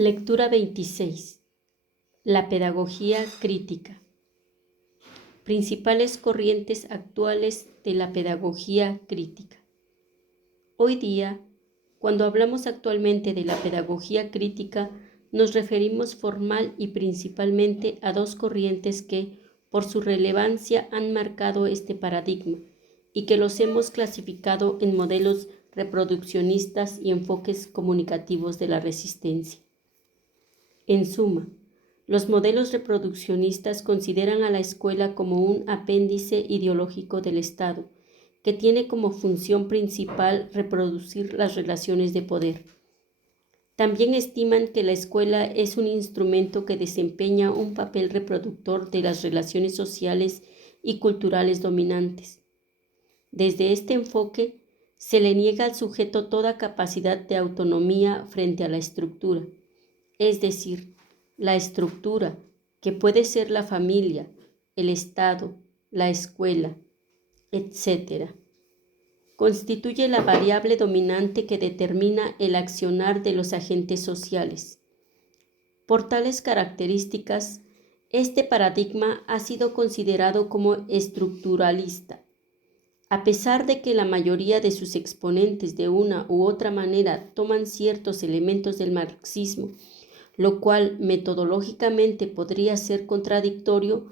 Lectura 26. La pedagogía crítica. Principales corrientes actuales de la pedagogía crítica. Hoy día, cuando hablamos actualmente de la pedagogía crítica, nos referimos formal y principalmente a dos corrientes que, por su relevancia, han marcado este paradigma y que los hemos clasificado en modelos reproduccionistas y enfoques comunicativos de la resistencia. En suma, los modelos reproduccionistas consideran a la escuela como un apéndice ideológico del Estado, que tiene como función principal reproducir las relaciones de poder. También estiman que la escuela es un instrumento que desempeña un papel reproductor de las relaciones sociales y culturales dominantes. Desde este enfoque, se le niega al sujeto toda capacidad de autonomía frente a la estructura, es decir, la estructura, que puede ser la familia, el Estado, la escuela, etc., constituye la variable dominante que determina el accionar de los agentes sociales. Por tales características, este paradigma ha sido considerado como estructuralista. A pesar de que la mayoría de sus exponentes de una u otra manera toman ciertos elementos del marxismo, lo cual metodológicamente podría ser contradictorio,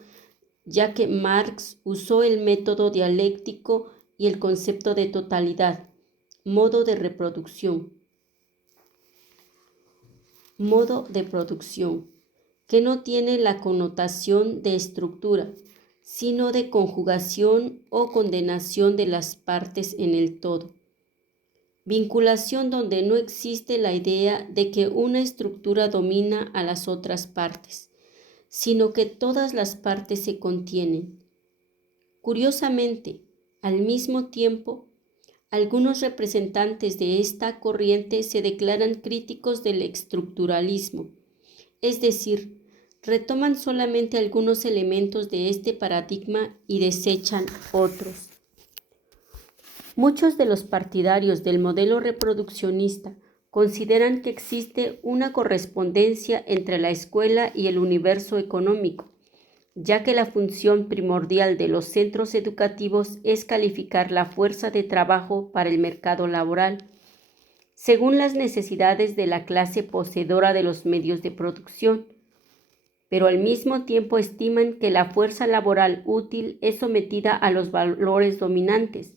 ya que Marx usó el método dialéctico y el concepto de totalidad, modo de producción, que no tiene la connotación de estructura, sino de conjugación o condenación de las partes en el todo. Vinculación donde no existe la idea de que una estructura domina a las otras partes, sino que todas las partes se contienen. Curiosamente, al mismo tiempo, algunos representantes de esta corriente se declaran críticos del estructuralismo, es decir, retoman solamente algunos elementos de este paradigma y desechan otros. Muchos de los partidarios del modelo reproduccionista consideran que existe una correspondencia entre la escuela y el universo económico, ya que la función primordial de los centros educativos es calificar la fuerza de trabajo para el mercado laboral, según las necesidades de la clase poseedora de los medios de producción, pero al mismo tiempo estiman que la fuerza laboral útil es sometida a los valores dominantes,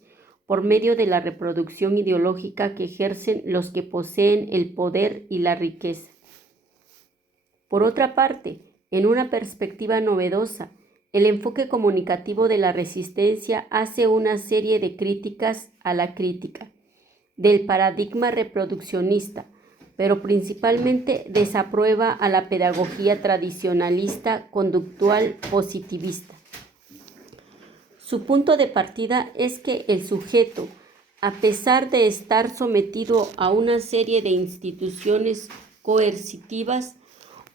por medio de la reproducción ideológica que ejercen los que poseen el poder y la riqueza. Por otra parte, en una perspectiva novedosa, el enfoque comunicativo de la resistencia hace una serie de críticas a la crítica del paradigma reproduccionista, pero principalmente desaprueba a la pedagogía tradicionalista conductual positivista. Su punto de partida es que el sujeto, a pesar de estar sometido a una serie de instituciones coercitivas,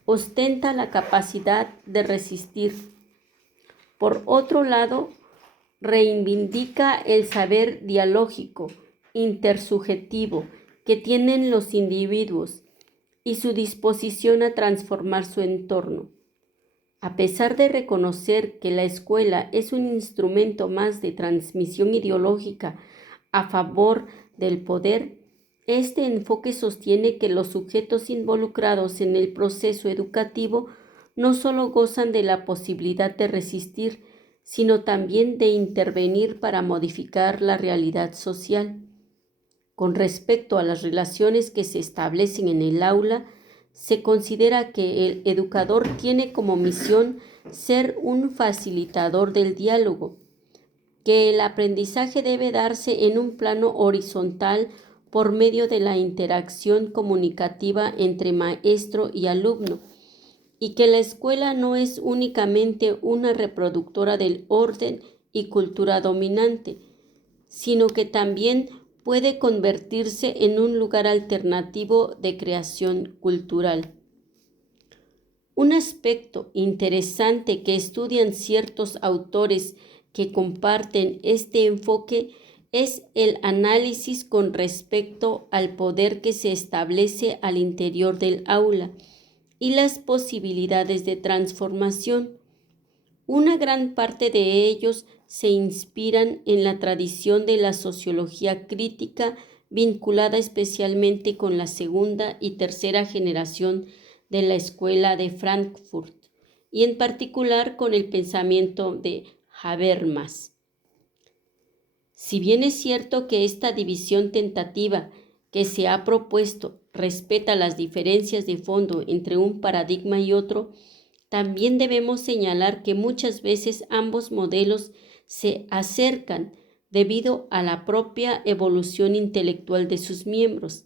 ostenta la capacidad de resistir. Por otro lado, reivindica el saber dialógico, intersubjetivo que tienen los individuos y su disposición a transformar su entorno. A pesar de reconocer que la escuela es un instrumento más de transmisión ideológica a favor del poder, este enfoque sostiene que los sujetos involucrados en el proceso educativo no solo gozan de la posibilidad de resistir, sino también de intervenir para modificar la realidad social. Con respecto a las relaciones que se establecen en el aula, se considera que el educador tiene como misión ser un facilitador del diálogo, que el aprendizaje debe darse en un plano horizontal por medio de la interacción comunicativa entre maestro y alumno, y que la escuela no es únicamente una reproductora del orden y cultura dominante, sino que también puede convertirse en un lugar alternativo de creación cultural. Un aspecto interesante que estudian ciertos autores que comparten este enfoque es el análisis con respecto al poder que se establece al interior del aula y las posibilidades de transformación. Una gran parte de ellos se inspiran en la tradición de la sociología crítica vinculada especialmente con la segunda y tercera generación de la Escuela de Frankfurt y en particular con el pensamiento de Habermas. Si bien es cierto que esta división tentativa que se ha propuesto respeta las diferencias de fondo entre un paradigma y otro, también debemos señalar que muchas veces ambos modelos se acercan debido a la propia evolución intelectual de sus miembros.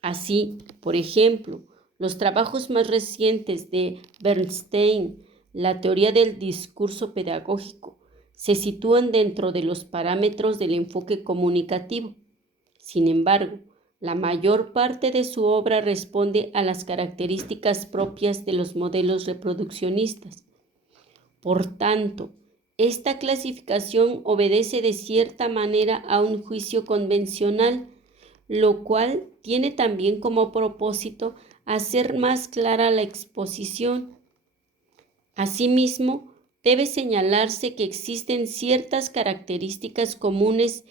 Así, por ejemplo, los trabajos más recientes de Bernstein, la teoría del discurso pedagógico, se sitúan dentro de los parámetros del enfoque comunicativo. Sin embargo, la mayor parte de su obra responde a las características propias de los modelos reproduccionistas. Por tanto, esta clasificación obedece de cierta manera a un juicio convencional, lo cual tiene también como propósito hacer más clara la exposición. Asimismo, debe señalarse que existen ciertas características comunes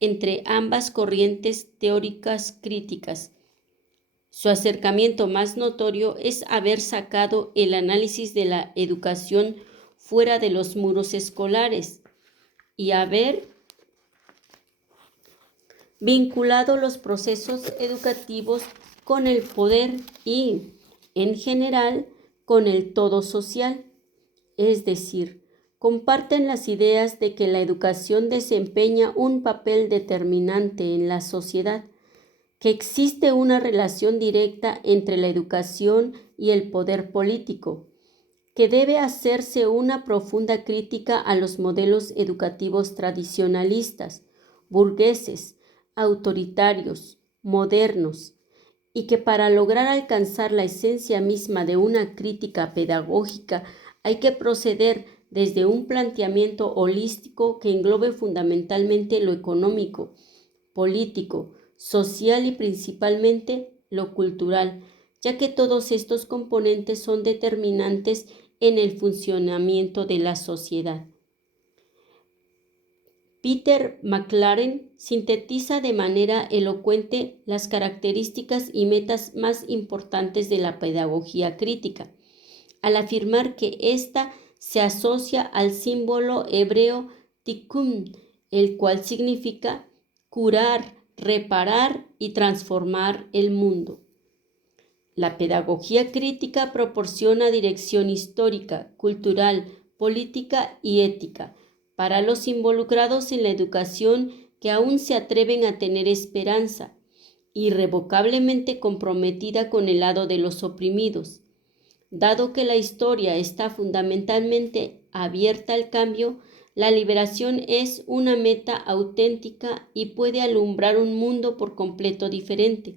entre ambas corrientes teóricas críticas. Su acercamiento más notorio es haber sacado el análisis de la educación fuera de los muros escolares y haber vinculado los procesos educativos con el poder y, en general, con el todo social. Es decir, comparten las ideas de que la educación desempeña un papel determinante en la sociedad, que existe una relación directa entre la educación y el poder político, que debe hacerse una profunda crítica a los modelos educativos tradicionalistas, burgueses, autoritarios, modernos, y que para lograr alcanzar la esencia misma de una crítica pedagógica hay que proceder desde un planteamiento holístico que englobe fundamentalmente lo económico, político, social y principalmente lo cultural, ya que todos estos componentes son determinantes en el funcionamiento de la sociedad. Peter McLaren sintetiza de manera elocuente las características y metas más importantes de la pedagogía crítica, al afirmar que ésta se asocia al símbolo hebreo tikkun, el cual significa curar, reparar y transformar el mundo. La pedagogía crítica proporciona dirección histórica, cultural, política y ética para los involucrados en la educación que aún se atreven a tener esperanza, irrevocablemente comprometida con el lado de los oprimidos. Dado que la historia está fundamentalmente abierta al cambio, la liberación es una meta auténtica y puede alumbrar un mundo por completo diferente.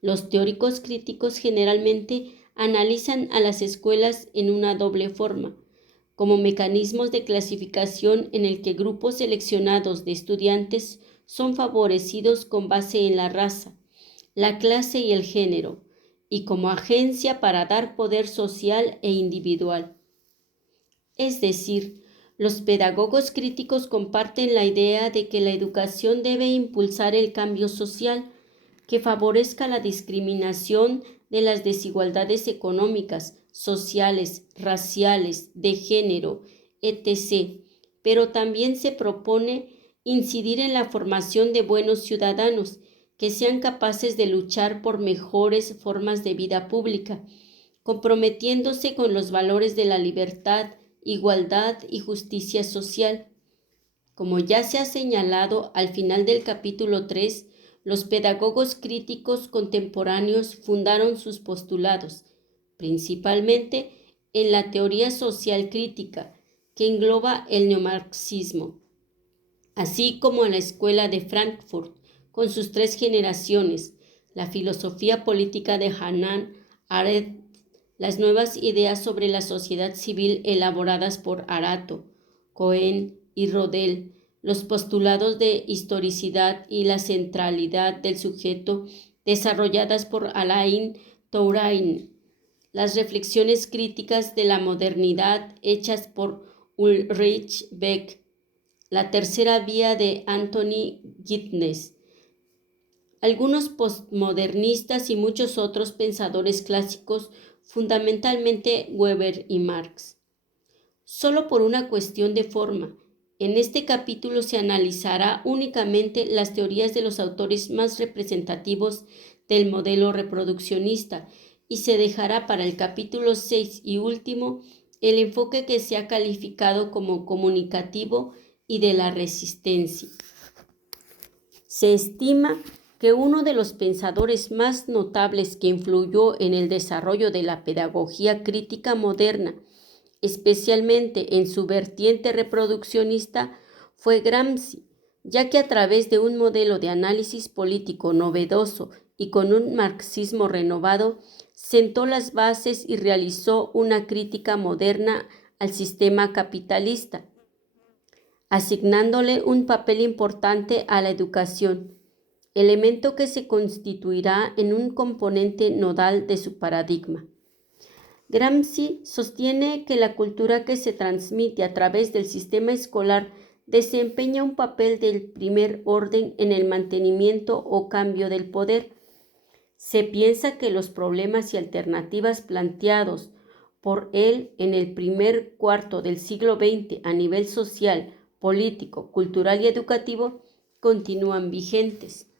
Los teóricos críticos generalmente analizan a las escuelas en una doble forma, como mecanismos de clasificación en el que grupos seleccionados de estudiantes son favorecidos con base en la raza, la clase y el género, y como agencia para dar poder social e individual. Es decir, los pedagogos críticos comparten la idea de que la educación debe impulsar el cambio social, que favorezca la discriminación de las desigualdades económicas, sociales, raciales, de género, etc., pero también se propone incidir en la formación de buenos ciudadanos que sean capaces de luchar por mejores formas de vida pública, comprometiéndose con los valores de la libertad, igualdad y justicia social. Como ya se ha señalado al final del capítulo 3, los pedagogos críticos contemporáneos fundaron sus postulados, principalmente en la teoría social crítica, que engloba el neomarxismo, así como en la Escuela de Frankfurt, con sus 3 generaciones, la filosofía política de Hannah Arendt, las nuevas ideas sobre la sociedad civil elaboradas por Arato, Cohen y Rodel, los postulados de historicidad y la centralidad del sujeto desarrolladas por Alain Touraine, las reflexiones críticas de la modernidad hechas por Ulrich Beck, la tercera vía de Anthony Giddens, algunos postmodernistas y muchos otros pensadores clásicos, fundamentalmente Weber y Marx. Solo por una cuestión de forma, en este capítulo se analizará únicamente las teorías de los autores más representativos del modelo reproduccionista y se dejará para el capítulo 6 y último el enfoque que se ha calificado como comunicativo y de la resistencia. Se estima que uno de los pensadores más notables que influyó en el desarrollo de la pedagogía crítica moderna, especialmente en su vertiente reproduccionista, fue Gramsci, ya que a través de un modelo de análisis político novedoso y con un marxismo renovado, sentó las bases y realizó una crítica moderna al sistema capitalista, asignándole un papel importante a la educación, elemento que se constituirá en un componente nodal de su paradigma. Gramsci sostiene que la cultura que se transmite a través del sistema escolar desempeña un papel del primer orden en el mantenimiento o cambio del poder. Se piensa que los problemas y alternativas planteados por él en el primer cuarto del siglo XX a nivel social, político, cultural y educativo continúan vigentes.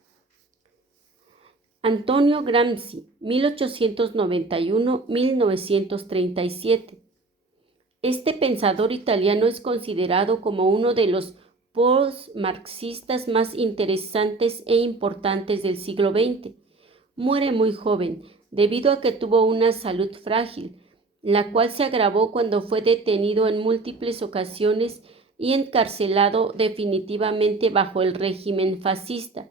Antonio Gramsci, 1891-1937. Este pensador italiano es considerado como uno de los post-marxistas más interesantes e importantes del siglo XX. Muere muy joven, debido a que tuvo una salud frágil, la cual se agravó cuando fue detenido en múltiples ocasiones y encarcelado definitivamente bajo el régimen fascista,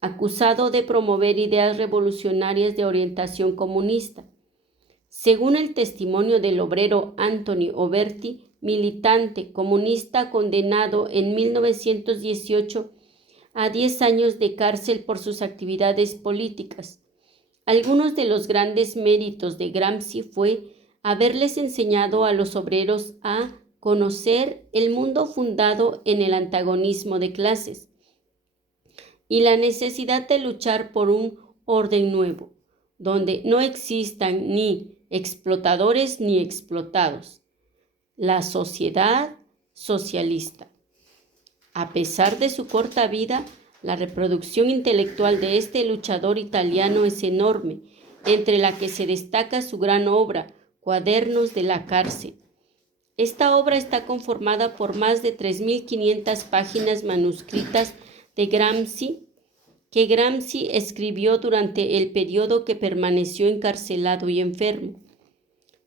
acusado de promover ideas revolucionarias de orientación comunista. Según el testimonio del obrero Anthony Oberti, militante comunista condenado en 1918 a 10 años de cárcel por sus actividades políticas. Algunos de los grandes méritos de Gramsci fue haberles enseñado a los obreros a conocer el mundo fundado en el antagonismo de clases y la necesidad de luchar por un orden nuevo, donde no existan ni explotadores ni explotados. La sociedad socialista. A pesar de su corta vida, la reproducción intelectual de este luchador italiano es enorme, entre la que se destaca su gran obra, Cuadernos de la cárcel. Esta obra está conformada por más de 3.500 páginas manuscritas de Gramsci, que Gramsci escribió durante el periodo que permaneció encarcelado y enfermo.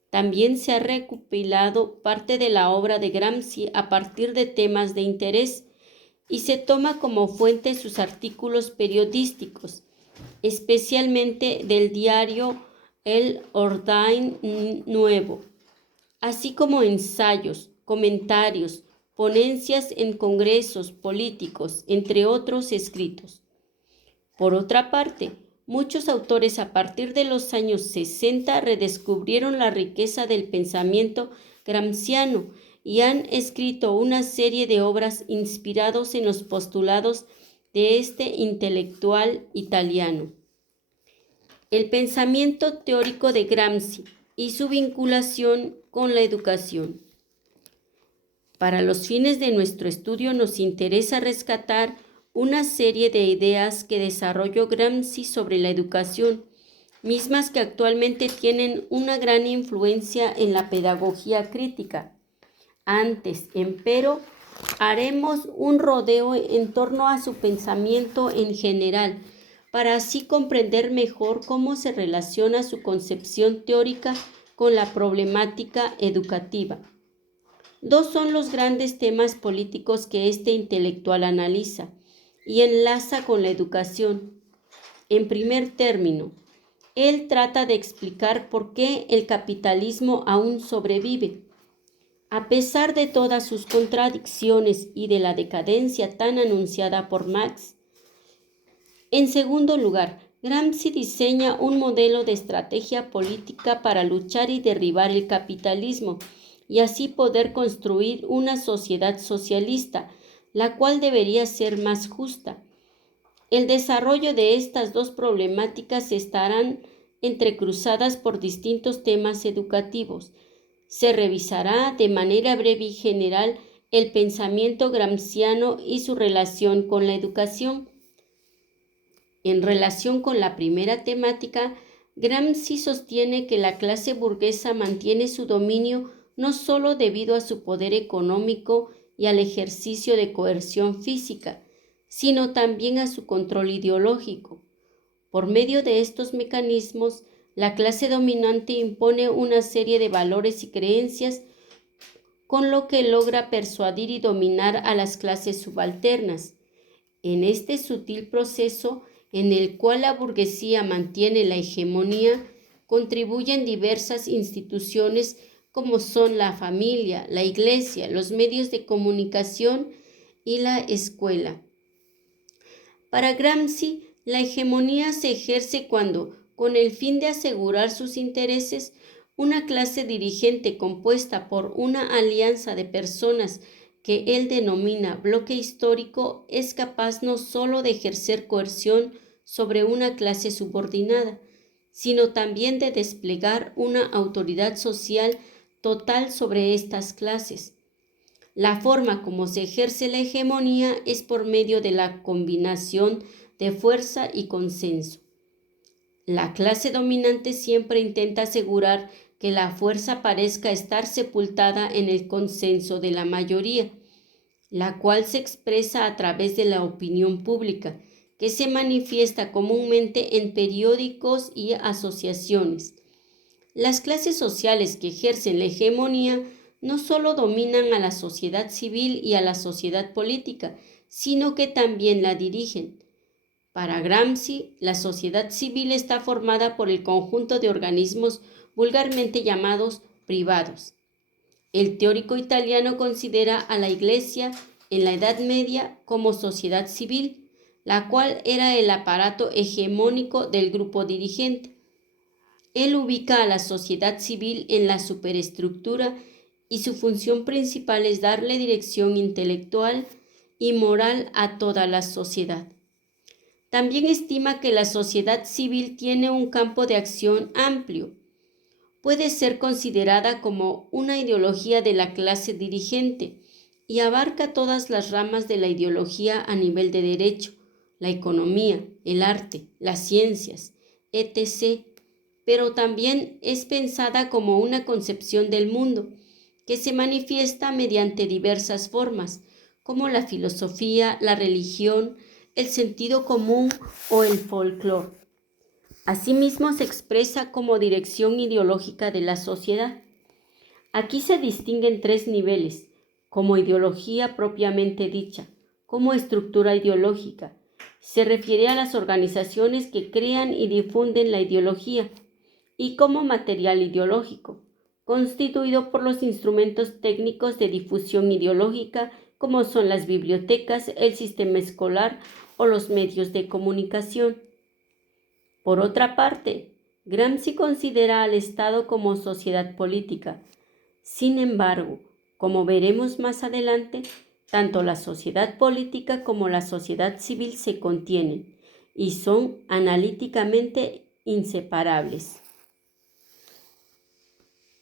También se ha recopilado parte de la obra de Gramsci a partir de temas de interés y se toma como fuente sus artículos periodísticos, especialmente del diario El Ordine Nuevo, así como ensayos, comentarios, ponencias en congresos políticos, entre otros escritos. Por otra parte, muchos autores a partir de los años 60 redescubrieron la riqueza del pensamiento gramsciano y han escrito una serie de obras inspirados en los postulados de este intelectual italiano. El pensamiento teórico de Gramsci y su vinculación con la educación. Para los fines de nuestro estudio nos interesa rescatar una serie de ideas que desarrolló Gramsci sobre la educación, mismas que actualmente tienen una gran influencia en la pedagogía crítica. Antes, empero, haremos un rodeo en torno a su pensamiento en general, para así comprender mejor cómo se relaciona su concepción teórica con la problemática educativa. Dos son los grandes temas políticos que este intelectual analiza y enlaza con la educación. En primer término, él trata de explicar por qué el capitalismo aún sobrevive. A pesar de todas sus contradicciones y de la decadencia tan anunciada por Marx. En segundo lugar, Gramsci diseña un modelo de estrategia política para luchar y derribar el capitalismo y así poder construir una sociedad socialista, la cual debería ser más justa. El desarrollo de estas dos problemáticas estarán entrecruzadas por distintos temas educativos. Se revisará de manera breve y general el pensamiento gramsciano y su relación con la educación. En relación con la primera temática, Gramsci sostiene que la clase burguesa mantiene su dominio no solo debido a su poder económico y al ejercicio de coerción física, sino también a su control ideológico. Por medio de estos mecanismos, la clase dominante impone una serie de valores y creencias, con lo que logra persuadir y dominar a las clases subalternas. En este sutil proceso, en el cual la burguesía mantiene la hegemonía, contribuyen diversas instituciones como son la familia, la iglesia, los medios de comunicación y la escuela. Para Gramsci, la hegemonía se ejerce cuando, con el fin de asegurar sus intereses, una clase dirigente compuesta por una alianza de personas que él denomina bloque histórico es capaz no solo de ejercer coerción sobre una clase subordinada, sino también de desplegar una autoridad social total sobre estas clases. La forma como se ejerce la hegemonía es por medio de la combinación de fuerza y consenso. La clase dominante siempre intenta asegurar que la fuerza parezca estar sepultada en el consenso de la mayoría, la cual se expresa a través de la opinión pública, que se manifiesta comúnmente en periódicos y asociaciones. Las clases sociales que ejercen la hegemonía no solo dominan a la sociedad civil y a la sociedad política, sino que también la dirigen. Para Gramsci, la sociedad civil está formada por el conjunto de organismos vulgarmente llamados privados. El teórico italiano considera a la Iglesia en la Edad Media como sociedad civil, la cual era el aparato hegemónico del grupo dirigente. Él ubica a la sociedad civil en la superestructura y su función principal es darle dirección intelectual y moral a toda la sociedad. También estima que la sociedad civil tiene un campo de acción amplio. Puede ser considerada como una ideología de la clase dirigente y abarca todas las ramas de la ideología a nivel de derecho, la economía, el arte, las ciencias, etc., pero también es pensada como una concepción del mundo que se manifiesta mediante diversas formas, como la filosofía, la religión, el sentido común o el folclore. Asimismo, se expresa como dirección ideológica de la sociedad. Aquí se distinguen tres niveles: como ideología propiamente dicha, como estructura ideológica. Se refiere a las organizaciones que crean y difunden la ideología, y como material ideológico, constituido por los instrumentos técnicos de difusión ideológica como son las bibliotecas, el sistema escolar o los medios de comunicación. Por otra parte, Gramsci considera al Estado como sociedad política. Sin embargo, como veremos más adelante, tanto la sociedad política como la sociedad civil se contienen y son analíticamente inseparables.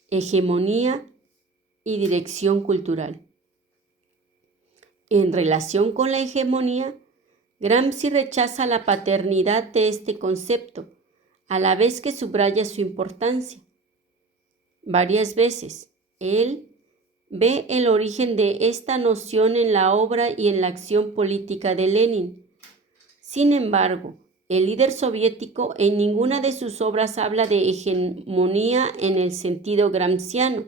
Hegemonía y dirección cultural. En relación con la hegemonía, Gramsci rechaza la paternidad de este concepto, a la vez que subraya su importancia. Varias veces, él ve el origen de esta noción en la obra y en la acción política de Lenin. Sin embargo, el líder soviético en ninguna de sus obras habla de hegemonía en el sentido gramsciano.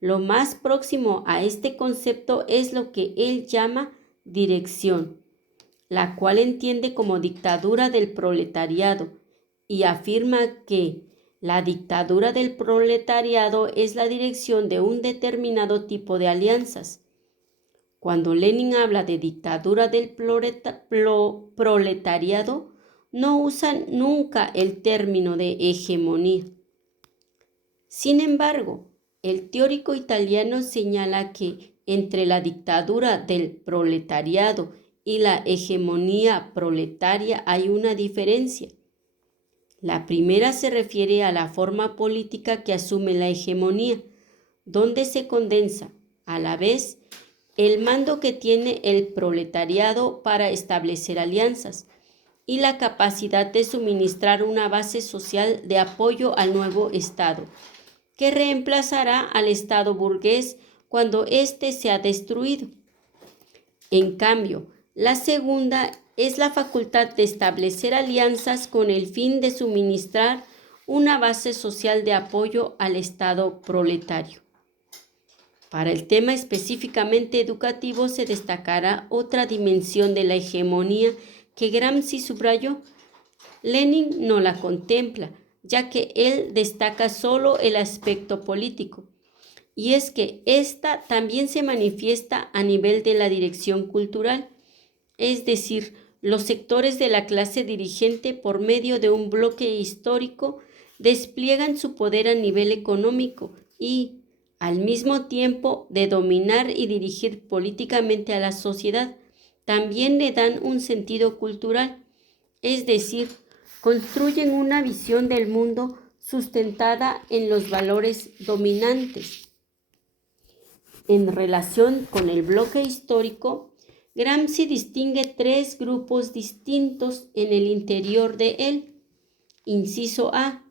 Lo más próximo a este concepto es lo que él llama dirección, la cual entiende como dictadura del proletariado y afirma que La dictadura del proletariado es la dirección de un determinado tipo de alianzas. Cuando Lenin habla de dictadura del proletariado, no usa nunca el término de hegemonía. Sin embargo, el teórico italiano señala que entre la dictadura del proletariado y la hegemonía proletaria hay una diferencia. La primera se refiere a la forma política que asume la hegemonía, donde se condensa, a la vez, el mando que tiene el proletariado para establecer alianzas y la capacidad de suministrar una base social de apoyo al nuevo Estado, que reemplazará al Estado burgués cuando éste sea destruido. En cambio, la segunda es la facultad de establecer alianzas con el fin de suministrar una base social de apoyo al Estado proletario. Para el tema específicamente educativo se destacará otra dimensión de la hegemonía que Gramsci subrayó. Lenin no la contempla, ya que él destaca solo el aspecto político, y es que ésta también se manifiesta a nivel de la dirección cultural, es decir, los sectores de la clase dirigente por medio de un bloque histórico despliegan su poder a nivel económico y, al mismo tiempo de dominar y dirigir políticamente a la sociedad, también le dan un sentido cultural, es decir, construyen una visión del mundo sustentada en los valores dominantes. En relación con el bloque histórico, Gramsci distingue tres grupos distintos en el interior de él. Inciso A.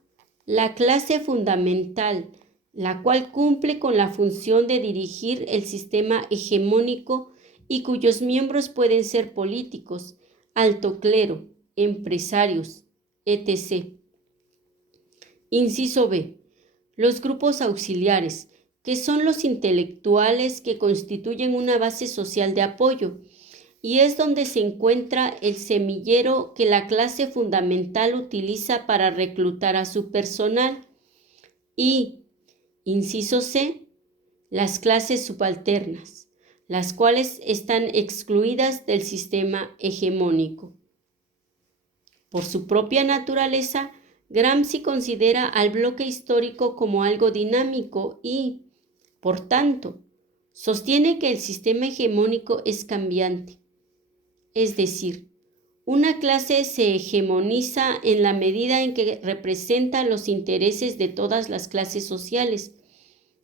La clase fundamental, la cual cumple con la función de dirigir el sistema hegemónico y cuyos miembros pueden ser políticos, alto clero, empresarios, etc. Inciso B. Los grupos auxiliares, que son los intelectuales que constituyen una base social de apoyo, y es donde se encuentra el semillero que la clase fundamental utiliza para reclutar a su personal. Y, inciso C, las clases subalternas, las cuales están excluidas del sistema hegemónico. Por su propia naturaleza, Gramsci considera al bloque histórico como algo dinámico y, por tanto, sostiene que el sistema hegemónico es cambiante. Es decir, una clase se hegemoniza en la medida en que representa los intereses de todas las clases sociales.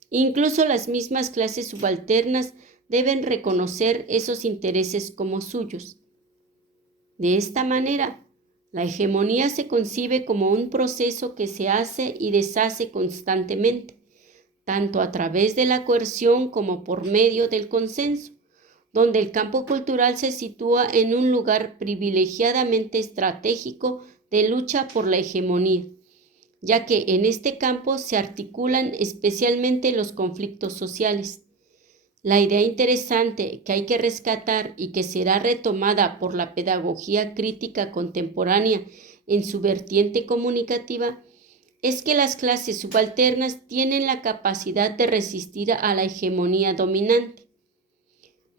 Incluso las mismas clases subalternas deben reconocer esos intereses como suyos. De esta manera, la hegemonía se concibe como un proceso que se hace y deshace constantemente, tanto a través de la coerción como por medio del consenso, donde el campo cultural se sitúa en un lugar privilegiadamente estratégico de lucha por la hegemonía, ya que en este campo se articulan especialmente los conflictos sociales. La idea interesante que hay que rescatar y que será retomada por la pedagogía crítica contemporánea en su vertiente comunicativa es que las clases subalternas tienen la capacidad de resistir a la hegemonía dominante.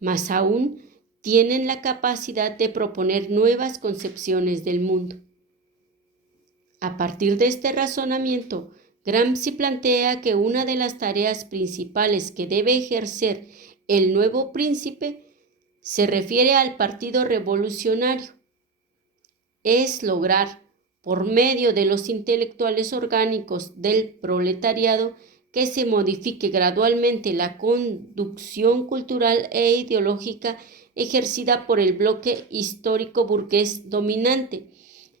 Más aún, tienen la capacidad de proponer nuevas concepciones del mundo. A partir de este razonamiento, Gramsci plantea que una de las tareas principales que debe ejercer el nuevo príncipe se refiere al Partido Revolucionario. Es lograr, por medio de los intelectuales orgánicos del proletariado, que se modifique gradualmente la conducción cultural e ideológica ejercida por el bloque histórico burgués dominante,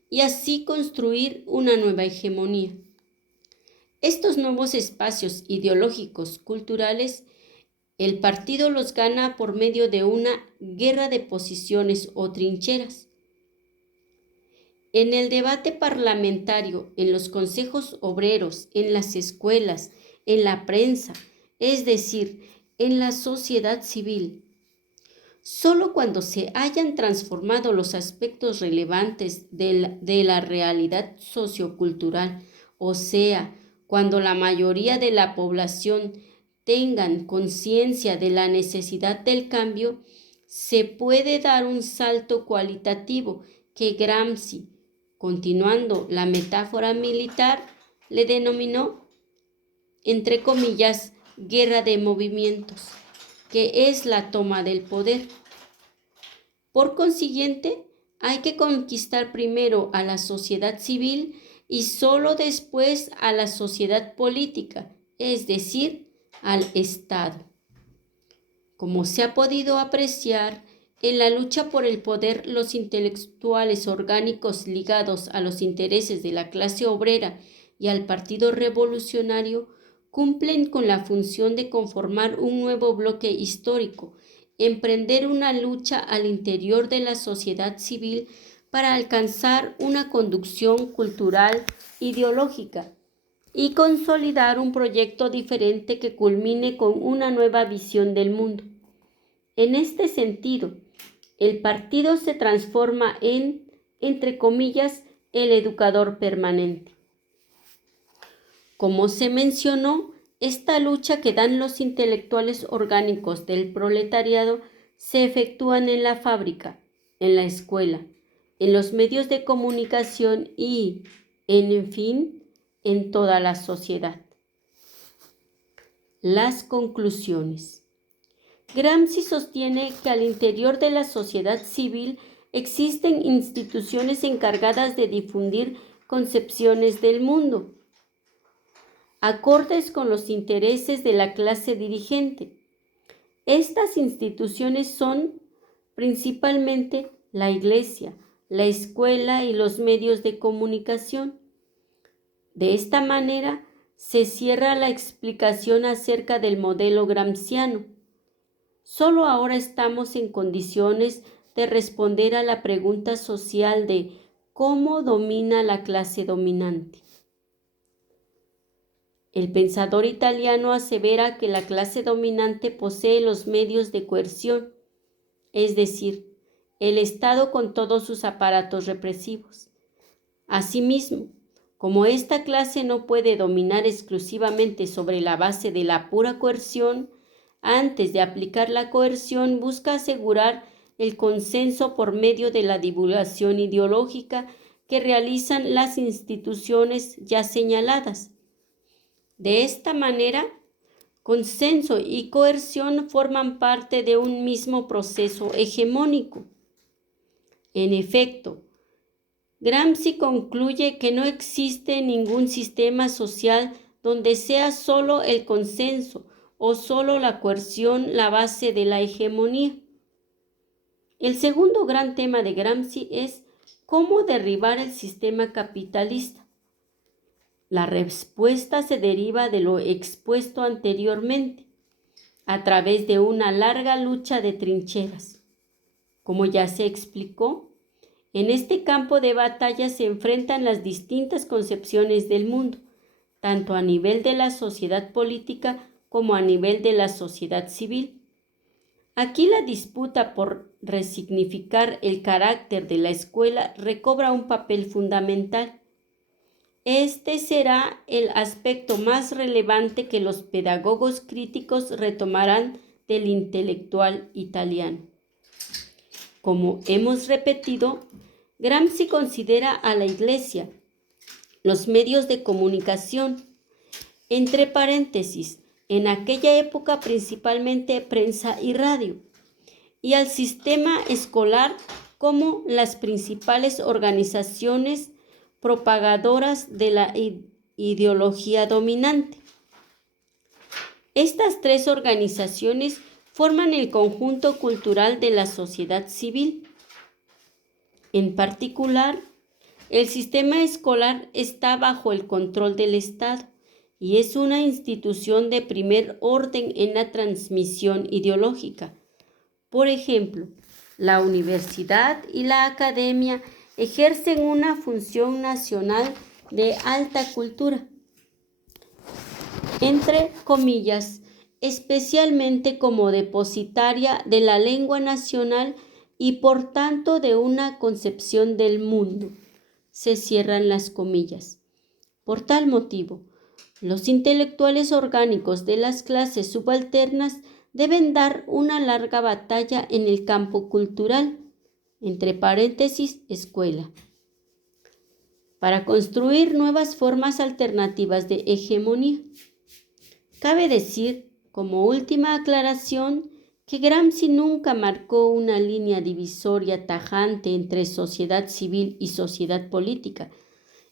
y así construir una nueva hegemonía. Estos nuevos espacios ideológicos culturales, el partido los gana por medio de una guerra de posiciones o trincheras. En el debate parlamentario, en los consejos obreros, en las escuelas, en la prensa, es decir, en la sociedad civil. Solo cuando se hayan transformado los aspectos relevantes de la realidad sociocultural O sea, cuando la mayoría de la población tengan conciencia de la necesidad del cambio, se puede dar un salto cualitativo que Gramsci, continuando la metáfora militar, le denominó, entre comillas, guerra de movimientos, que es la toma del poder. Por consiguiente, hay que conquistar primero a la sociedad civil y solo después a la sociedad política, es decir, al Estado. Como se ha podido apreciar, en la lucha por el poder, los intelectuales orgánicos ligados a los intereses de la clase obrera y al Partido Revolucionario cumplen con la función de conformar un nuevo bloque histórico, emprender una lucha al interior de la sociedad civil para alcanzar una conducción cultural ideológica y consolidar un proyecto diferente que culmine con una nueva visión del mundo. En este sentido, el partido se transforma en, entre comillas, el educador permanente. Como se mencionó, esta lucha que dan los intelectuales orgánicos del proletariado se efectúan en la fábrica, en la escuela, en los medios de comunicación y, en fin, en toda la sociedad. Las conclusiones. Gramsci sostiene que al interior de la sociedad civil existen instituciones encargadas de difundir concepciones del mundo, acordes con los intereses de la clase dirigente. Estas instituciones son principalmente la Iglesia, la escuela y los medios de comunicación. De esta manera se cierra la explicación acerca del modelo gramsciano. Solo ahora estamos en condiciones de responder a la pregunta social de cómo domina la clase dominante. El pensador italiano asevera que la clase dominante posee los medios de coerción, es decir, el Estado con todos sus aparatos represivos. Asimismo, como esta clase no puede dominar exclusivamente sobre la base de la pura coerción, antes de aplicar la coerción busca asegurar el consenso por medio de la divulgación ideológica que realizan las instituciones ya señaladas. De esta manera, consenso y coerción forman parte de un mismo proceso hegemónico. En efecto, Gramsci concluye que no existe ningún sistema social donde sea solo el consenso o solo la coerción la base de la hegemonía. El segundo gran tema de Gramsci es cómo derribar el sistema capitalista. La respuesta se deriva de lo expuesto anteriormente, a través de una larga lucha de trincheras. Como ya se explicó, en este campo de batalla se enfrentan las distintas concepciones del mundo, tanto a nivel de la sociedad política como a nivel de la sociedad civil. Aquí la disputa por resignificar el carácter de la escuela recobra un papel fundamental. Este será el aspecto más relevante que los pedagogos críticos retomarán del intelectual italiano. Como hemos repetido, Gramsci considera a la Iglesia, los medios de comunicación, entre paréntesis, en aquella época principalmente prensa y radio, y al sistema escolar como las principales organizaciones propagadoras de la ideología dominante. Estas tres organizaciones forman el conjunto cultural de la sociedad civil. En particular, el sistema escolar está bajo el control del Estado y es una institución de primer orden en la transmisión ideológica. Por ejemplo, la universidad y la academia ejercen una función nacional de alta cultura, entre comillas, especialmente como depositaria de la lengua nacional y por tanto de una concepción del mundo. Se cierran las comillas. Por tal motivo, los intelectuales orgánicos de las clases subalternas deben dar una larga batalla en el campo cultural, entre paréntesis, escuela, para construir nuevas formas alternativas de hegemonía. Cabe decir, como última aclaración, que Gramsci nunca marcó una línea divisoria tajante entre sociedad civil y sociedad política.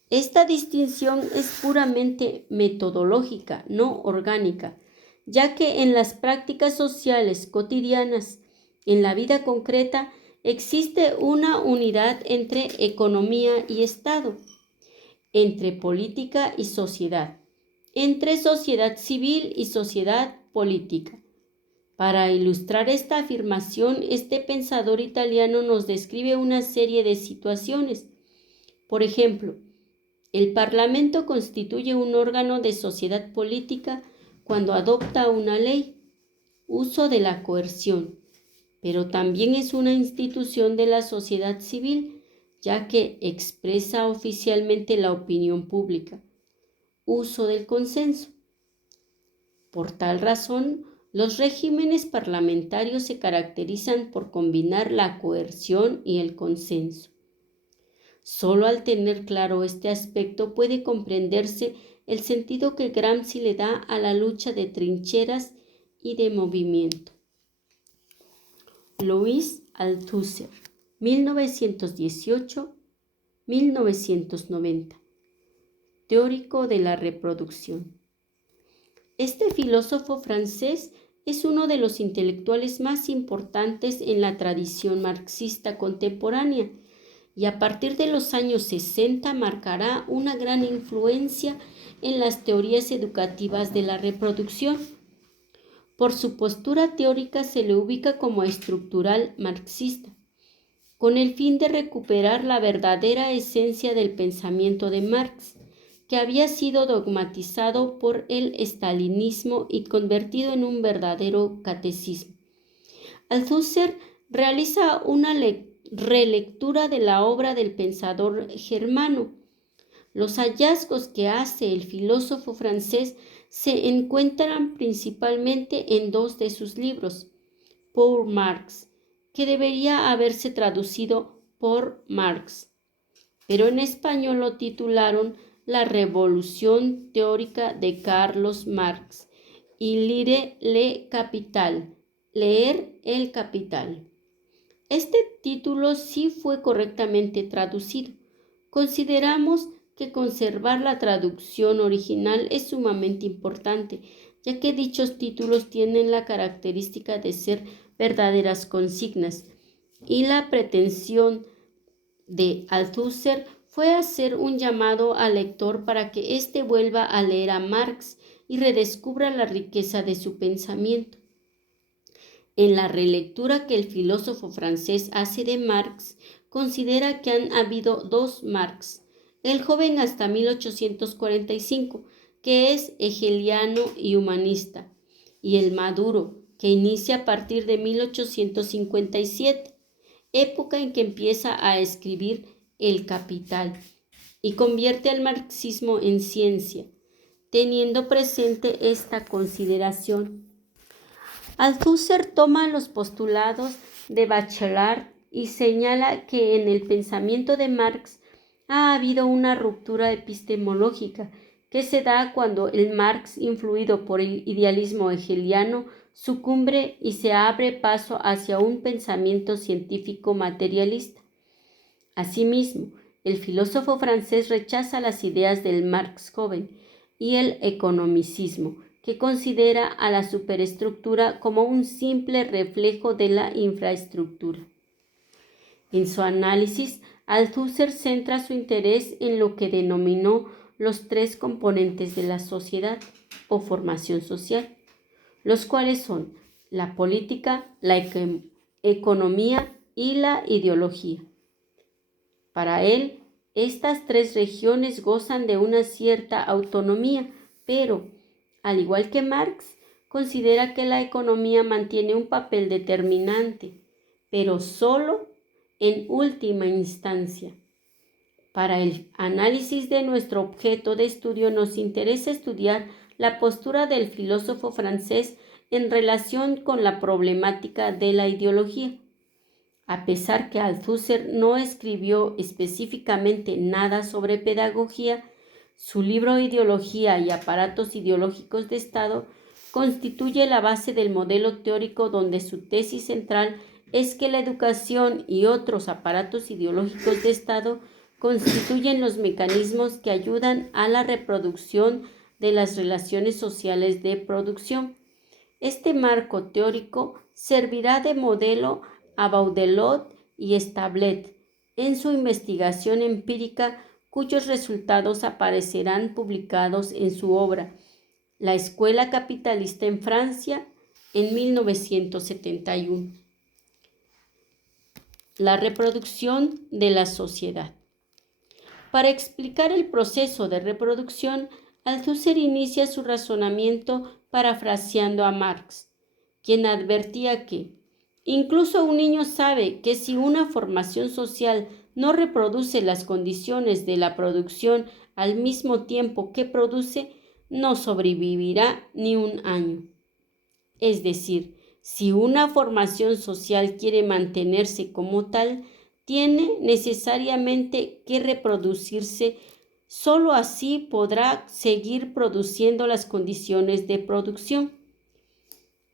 Esta distinción es puramente metodológica, no orgánica, ya que en las prácticas sociales cotidianas, en la vida concreta, existe una unidad entre economía y Estado, entre política y sociedad, entre sociedad civil y sociedad política. Para ilustrar esta afirmación, este pensador italiano nos describe una serie de situaciones. Por ejemplo, el Parlamento constituye un órgano de sociedad política cuando adopta una ley, uso de la coerción, pero también es una institución de la sociedad civil, ya que expresa oficialmente la opinión pública, uso del consenso. Por tal razón, los regímenes parlamentarios se caracterizan por combinar la coerción y el consenso. Solo al tener claro este aspecto puede comprenderse el sentido que Gramsci le da a la lucha de trincheras y de movimiento. Louis Althusser, 1918-1990, teórico de la reproducción. Este filósofo francés es uno de los intelectuales más importantes en la tradición marxista contemporánea y a partir de los años 60 marcará una gran influencia en las teorías educativas de la reproducción. Por su postura teórica se le ubica como estructural marxista, con el fin de recuperar la verdadera esencia del pensamiento de Marx, que había sido dogmatizado por el estalinismo y convertido en un verdadero catecismo. Althusser realiza una relectura de la obra del pensador germano. Los hallazgos que hace el filósofo francés se encuentran principalmente en dos de sus libros, Pour Marx, que debería haberse traducido por Marx, pero en español lo titularon La Revolución Teórica de Carlos Marx y Lire le Capital, Leer el Capital. Este título sí fue correctamente traducido. Consideramos que conservar la traducción original es sumamente importante, ya que dichos títulos tienen la característica de ser verdaderas consignas, y la pretensión de Althusser fue hacer un llamado al lector para que éste vuelva a leer a Marx y redescubra la riqueza de su pensamiento. En la relectura que el filósofo francés hace de Marx, considera que han habido dos Marx, el joven hasta 1845, que es hegeliano y humanista, y el maduro, que inicia a partir de 1857, época en que empieza a escribir El Capital y convierte al marxismo en ciencia. Teniendo presente esta consideración, Althusser toma los postulados de Bachelard y señala que en el pensamiento de Marx ha habido una ruptura epistemológica que se da cuando el Marx, influido por el idealismo hegeliano, sucumbe y se abre paso hacia un pensamiento científico materialista. Asimismo, el filósofo francés rechaza las ideas del Marx joven y el economicismo, que considera a la superestructura como un simple reflejo de la infraestructura. En su análisis, Althusser centra su interés en lo que denominó los tres componentes de la sociedad o formación social, los cuales son la política, la economía y la ideología. Para él, estas tres regiones gozan de una cierta autonomía, pero, al igual que Marx, considera que la economía mantiene un papel determinante, pero solo en última instancia. Para el análisis de nuestro objeto de estudio nos interesa estudiar la postura del filósofo francés en relación con la problemática de la ideología. A pesar que Althusser no escribió específicamente nada sobre pedagogía, su libro Ideología y aparatos ideológicos de Estado constituye la base del modelo teórico donde su tesis central es que la educación y otros aparatos ideológicos de Estado constituyen los mecanismos que ayudan a la reproducción de las relaciones sociales de producción. Este marco teórico servirá de modelo a Baudelot y Stablet en su investigación empírica, cuyos resultados aparecerán publicados en su obra La Escuela Capitalista en Francia en 1971. La reproducción de la sociedad. Para explicar el proceso de reproducción, Althusser inicia su razonamiento parafraseando a Marx, quien advertía que incluso un niño sabe que si una formación social no reproduce las condiciones de la producción al mismo tiempo que produce, no sobrevivirá ni un año. Es decir, si una formación social quiere mantenerse como tal, tiene necesariamente que reproducirse. Solo así podrá seguir produciendo las condiciones de producción.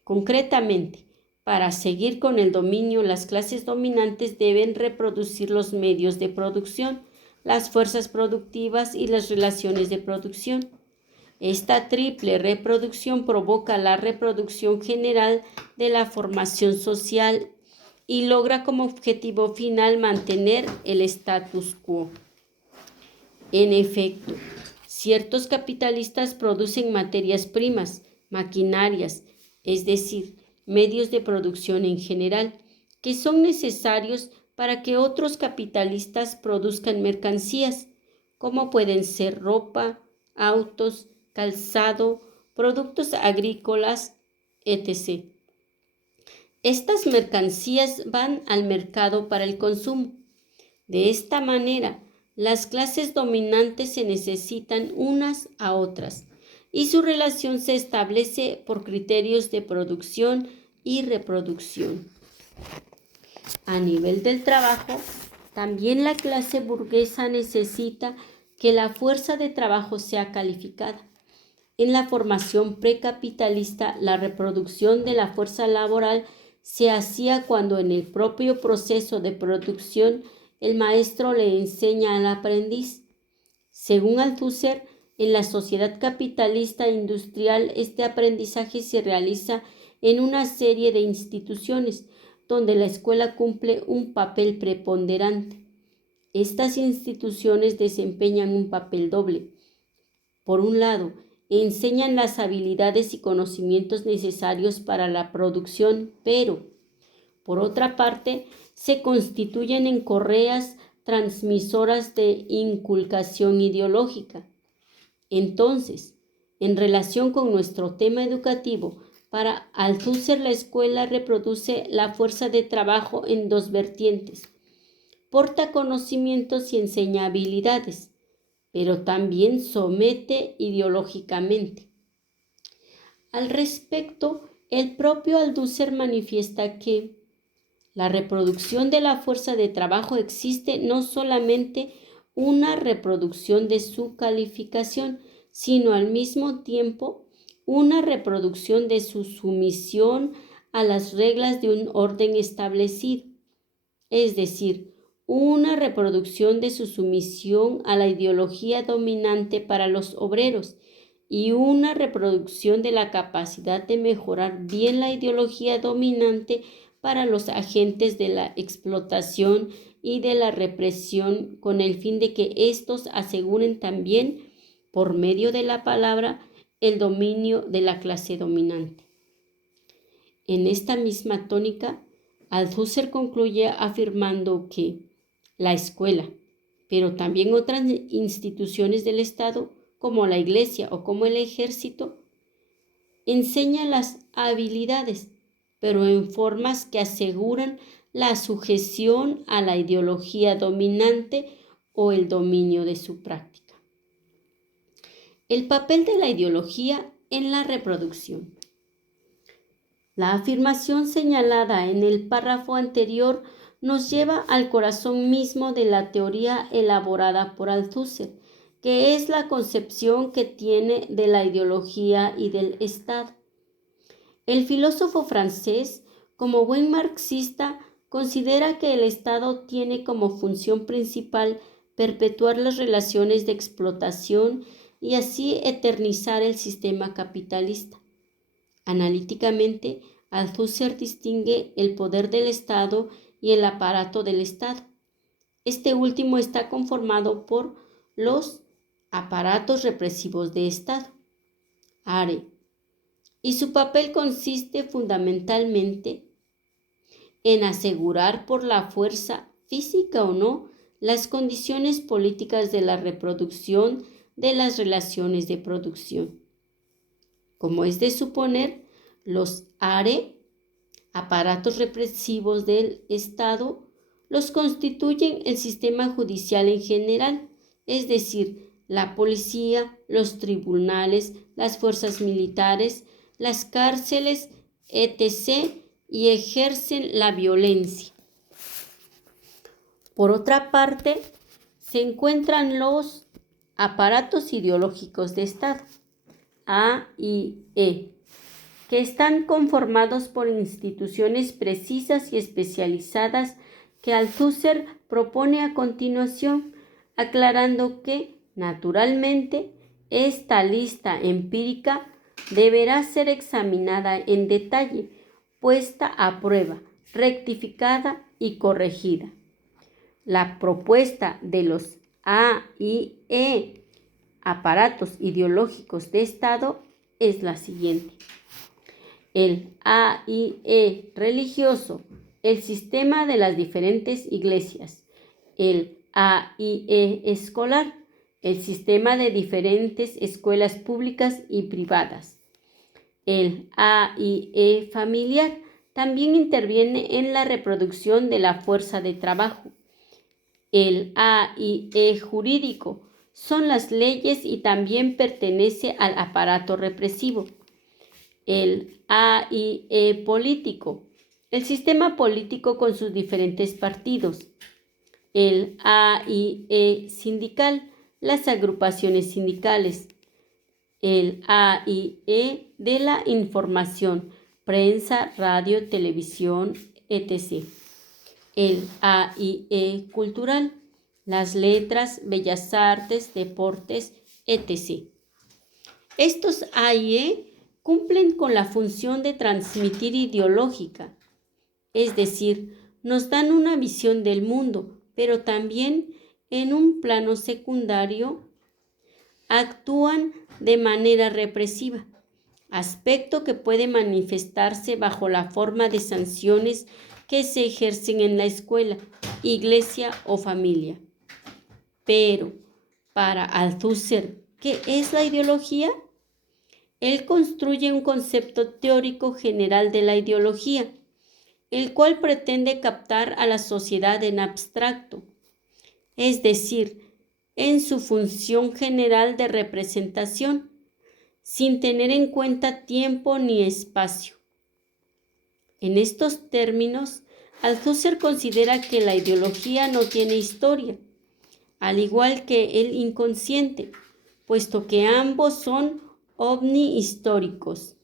Concretamente, para seguir con el dominio, las clases dominantes deben reproducir los medios de producción, las fuerzas productivas y las relaciones de producción. Esta triple reproducción provoca la reproducción general de la formación social y logra como objetivo final mantener el status quo. En efecto, ciertos capitalistas producen materias primas, maquinarias, es decir, medios de producción en general, que son necesarios para que otros capitalistas produzcan mercancías, como pueden ser ropa, autos, calzado, productos agrícolas, etc. Estas mercancías van al mercado para el consumo. De esta manera, las clases dominantes se necesitan unas a otras y su relación se establece por criterios de producción y reproducción. A nivel del trabajo, también la clase burguesa necesita que la fuerza de trabajo sea calificada. En la formación precapitalista, la reproducción de la fuerza laboral se hacía cuando en el propio proceso de producción el maestro le enseña al aprendiz. Según Althusser, en la sociedad capitalista industrial este aprendizaje se realiza en una serie de instituciones donde la escuela cumple un papel preponderante. Estas instituciones desempeñan un papel doble. Por un lado, enseñan las habilidades y conocimientos necesarios para la producción, pero, por otra parte, se constituyen en correas transmisoras de inculcación ideológica. Entonces, en relación con nuestro tema educativo, para Althusser la escuela reproduce la fuerza de trabajo en dos vertientes. Porta conocimientos y enseña habilidades, pero también somete ideológicamente. Al respecto, el propio Althusser manifiesta que la reproducción de la fuerza de trabajo existe no solamente una reproducción de su calificación, sino al mismo tiempo una reproducción de su sumisión a las reglas de un orden establecido, es decir, una reproducción de su sumisión a la ideología dominante para los obreros y una reproducción de la capacidad de mejorar bien la ideología dominante para los agentes de la explotación y de la represión, con el fin de que éstos aseguren también, por medio de la palabra, el dominio de la clase dominante. En esta misma tónica, Althusser concluye afirmando que la escuela, pero también otras instituciones del Estado, como la Iglesia o como el ejército, enseñan las habilidades, pero en formas que aseguran la sujeción a la ideología dominante o el dominio de su práctica. El papel de la ideología en la reproducción. La afirmación señalada en el párrafo anterior nos lleva al corazón mismo de la teoría elaborada por Althusser, que es la concepción que tiene de la ideología y del Estado. El filósofo francés, como buen marxista, considera que el Estado tiene como función principal perpetuar las relaciones de explotación y así eternizar el sistema capitalista. Analíticamente, Althusser distingue el poder del Estado y el aparato del Estado. Este último está conformado por los aparatos represivos de Estado, ARE, y su papel consiste fundamentalmente en asegurar por la fuerza física o no las condiciones políticas de la reproducción de las relaciones de producción. Como es de suponer, los ARE, aparatos represivos del Estado, los constituyen el sistema judicial en general, es decir, la policía, los tribunales, las fuerzas militares, las cárceles, etc., y ejercen la violencia. Por otra parte, se encuentran los aparatos ideológicos de Estado, A y E, que están conformados por instituciones precisas y especializadas que Althusser propone a continuación, aclarando que, naturalmente, esta lista empírica deberá ser examinada en detalle, puesta a prueba, rectificada y corregida. La propuesta de los A y E, aparatos ideológicos de Estado, es la siguiente. El AIE religioso, el sistema de las diferentes iglesias. El AIE escolar, el sistema de diferentes escuelas públicas y privadas. El AIE familiar también interviene en la reproducción de la fuerza de trabajo. El AIE jurídico son las leyes y también pertenece al aparato represivo. El AIE político, el sistema político con sus diferentes partidos. El AIE sindical, las agrupaciones sindicales. El AIE de la información, prensa, radio, televisión, etc. El AIE cultural, las letras, bellas artes, deportes, etc. Estos AIE cumplen con la función de transmitir ideológica, es decir, nos dan una visión del mundo, pero también en un plano secundario actúan de manera represiva, aspecto que puede manifestarse bajo la forma de sanciones que se ejercen en la escuela, iglesia o familia. Pero, para Althusser, ¿qué es la ideología? Él construye un concepto teórico general de la ideología, el cual pretende captar a la sociedad en abstracto, es decir, en su función general de representación, sin tener en cuenta tiempo ni espacio. En estos términos, Althusser considera que la ideología no tiene historia, al igual que el inconsciente, puesto que ambos son omnihistóricos.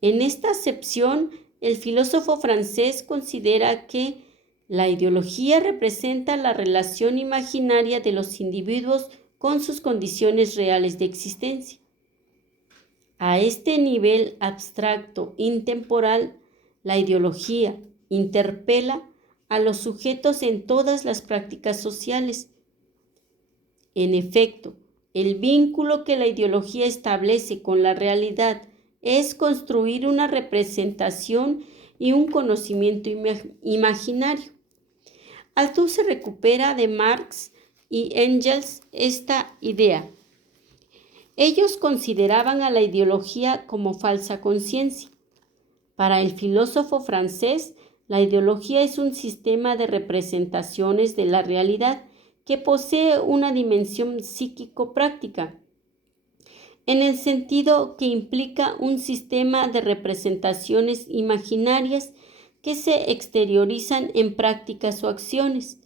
En esta acepción, el filósofo francés considera que la ideología representa la relación imaginaria de los individuos con sus condiciones reales de existencia. A este nivel abstracto, intemporal, la ideología interpela a los sujetos en todas las prácticas sociales. En efecto, el vínculo que la ideología establece con la realidad es construir una representación y un conocimiento imaginario. Althusser recupera de Marx y Engels esta idea. Ellos consideraban a la ideología como falsa conciencia. Para el filósofo francés, la ideología es un sistema de representaciones de la realidad que posee una dimensión psíquico-práctica, en el sentido que implica un sistema de representaciones imaginarias que se exteriorizan en prácticas o acciones.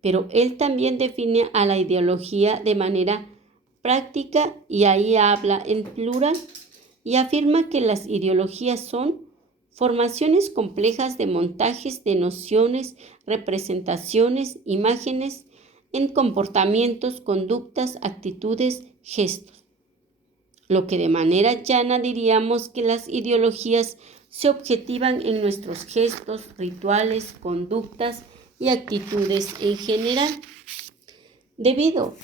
Pero él también define a la ideología de manera práctica y ahí habla en plural y afirma que las ideologías son formaciones complejas de montajes de nociones, representaciones, imágenes en comportamientos, conductas, actitudes, gestos. Lo que de manera llana diríamos que las ideologías se objetivan en nuestros gestos, rituales, conductas y actitudes en general. Definido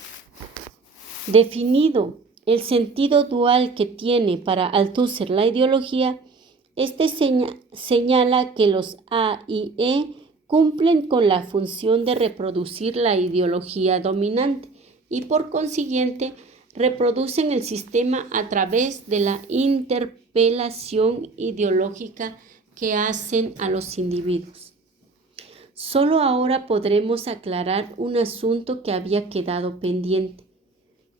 el sentido dual que tiene para Althusser la ideología, este señala que los A y E cumplen con la función de reproducir la ideología dominante y por consiguiente reproducen el sistema a través de la interpelación ideológica que hacen a los individuos. Solo ahora podremos aclarar un asunto que había quedado pendiente.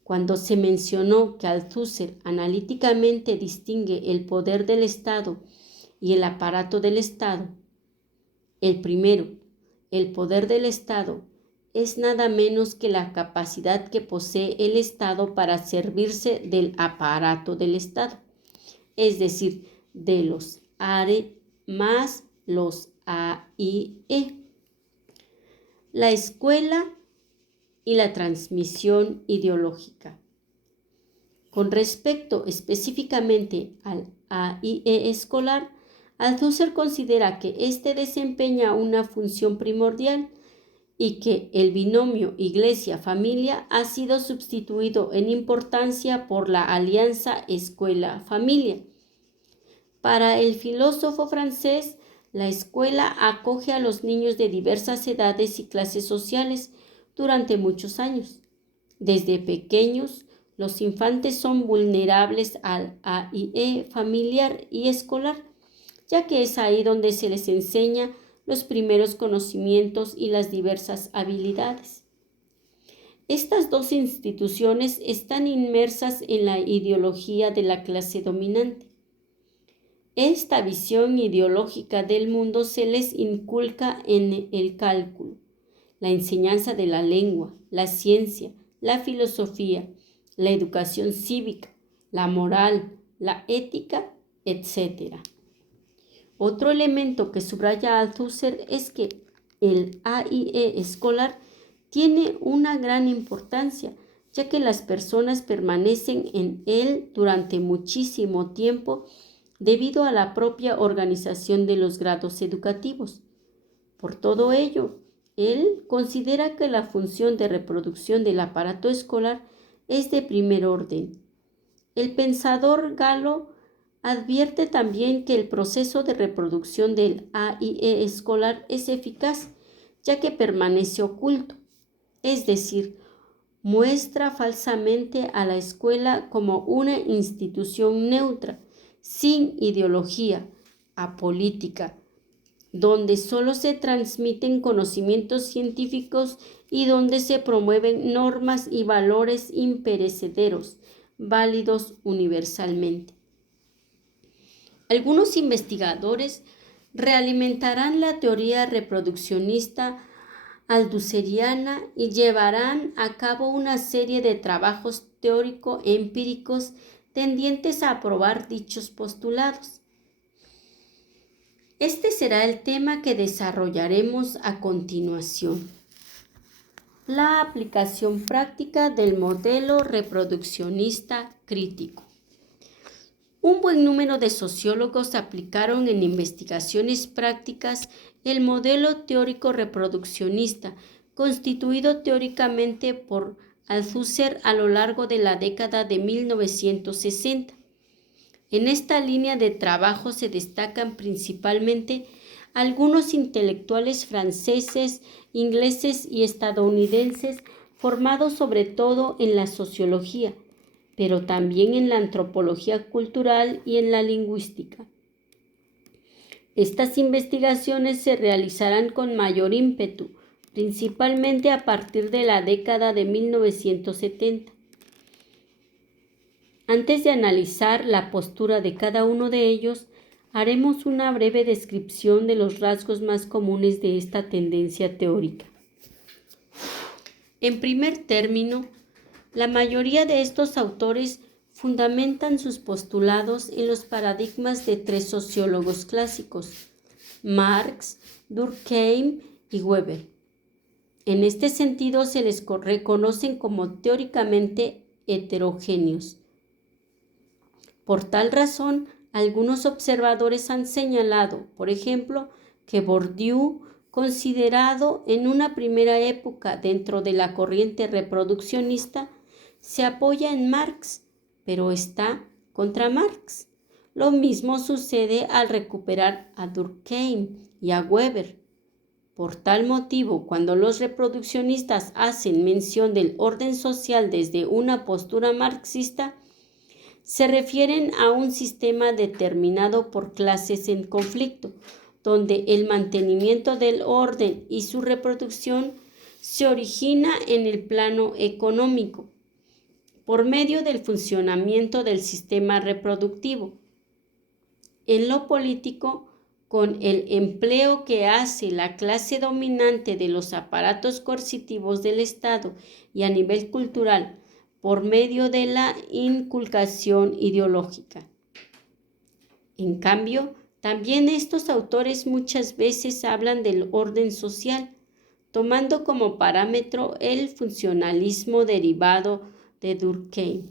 Cuando se mencionó que Althusser analíticamente distingue el poder del Estado y el aparato del Estado, el primero, el poder del Estado, es nada menos que la capacidad que posee el Estado para servirse del aparato del Estado, es decir, de los ARE más los AIE. La escuela y la transmisión ideológica. Con respecto específicamente al AIE escolar, Althusser considera que éste desempeña una función primordial y que el binomio iglesia-familia ha sido sustituido en importancia por la alianza escuela-familia. Para el filósofo francés, la escuela acoge a los niños de diversas edades y clases sociales durante muchos años. Desde pequeños, los infantes son vulnerables al AIE familiar y escolar, ya que es ahí donde se les enseña los primeros conocimientos y las diversas habilidades. Estas dos instituciones están inmersas en la ideología de la clase dominante. Esta visión ideológica del mundo se les inculca en el cálculo, la enseñanza de la lengua, la ciencia, la filosofía, la educación cívica, la moral, la ética, etc. Otro elemento que subraya Althusser es que el AIE escolar tiene una gran importancia, ya que las personas permanecen en él durante muchísimo tiempo debido a la propia organización de los grados educativos. Por todo ello, él considera que la función de reproducción del aparato escolar es de primer orden. El pensador galo advierte también que el proceso de reproducción del AIE escolar es eficaz, ya que permanece oculto, es decir, muestra falsamente a la escuela como una institución neutra, sin ideología, apolítica, donde solo se transmiten conocimientos científicos y donde se promueven normas y valores imperecederos, válidos universalmente. Algunos investigadores realimentarán la teoría reproduccionista althusseriana y llevarán a cabo una serie de trabajos teórico-empíricos tendientes a probar dichos postulados. Este será el tema que desarrollaremos a continuación. La aplicación práctica del modelo reproduccionista crítico. Un buen número de sociólogos aplicaron en investigaciones prácticas el modelo teórico reproduccionista, constituido teóricamente por Althusser a lo largo de la década de 1960. En esta línea de trabajo se destacan principalmente algunos intelectuales franceses, ingleses y estadounidenses formados sobre todo en la sociología, pero también en la antropología cultural y en la lingüística. Estas investigaciones se realizarán con mayor ímpetu, principalmente a partir de la década de 1970. Antes de analizar la postura de cada uno de ellos, haremos una breve descripción de los rasgos más comunes de esta tendencia teórica. En primer término, la mayoría de estos autores fundamentan sus postulados en los paradigmas de tres sociólogos clásicos, Marx, Durkheim y Weber. En este sentido se les reconocen como teóricamente heterogéneos. Por tal razón, algunos observadores han señalado, por ejemplo, que Bourdieu, considerado en una primera época dentro de la corriente reproduccionista, se apoya en Marx, pero está contra Marx. Lo mismo sucede al recuperar a Durkheim y a Weber. Por tal motivo, cuando los reproduccionistas hacen mención del orden social desde una postura marxista, se refieren a un sistema determinado por clases en conflicto, donde el mantenimiento del orden y su reproducción se origina en el plano económico, por medio del funcionamiento del sistema reproductivo. En lo político, con el empleo que hace la clase dominante de los aparatos coercitivos del Estado y a nivel cultural, por medio de la inculcación ideológica. En cambio, también estos autores muchas veces hablan del orden social, tomando como parámetro el funcionalismo derivado de Durkheim.